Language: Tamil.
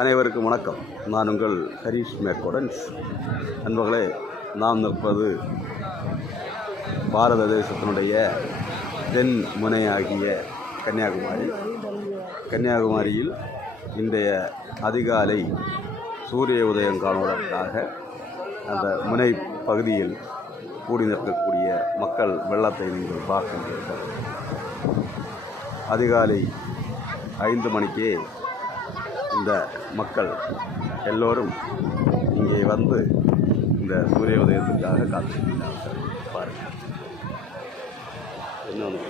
அனைவருக்கும் வணக்கம். நான் உங்கள் ஹரீஷ் மேக்கோடன்ஸ். நண்பர்களே, நாம் நிற்பது பாரத தேசத்தினுடைய தென் முனையாகிய கன்னியாகுமரியில் இன்றைய அதிகாலை சூரிய உதயம் காணுவதற்காக அந்த முனை பகுதியில் கூடி நிற்கக்கூடிய மக்கள் வெள்ளத்தை நீங்கள் பார்க்கின்றீர்கள். அதிகாலை 5 மணிக்கே இந்த மக்கள் எல்லோரும் இங்கே வந்து இந்த சூரிய உதயத்திற்காக காத்திருக்கிறார்கள். பாருங்கள், இன்னொன்று